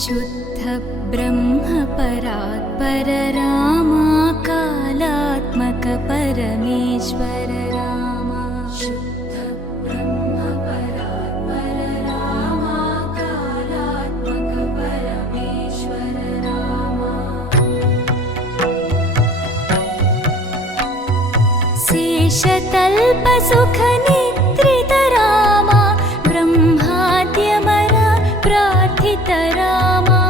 शुद्ध ब्रह्म परात्पर रामा कालात्मक परमेश्वर रामा शुद्ध ब्रह्म परात्पर रामा कालात्मक परमेश्वर रामा शेषतल्प सुख निद्रित रामा ब्रह्माद्यमर प्रार्थित रामा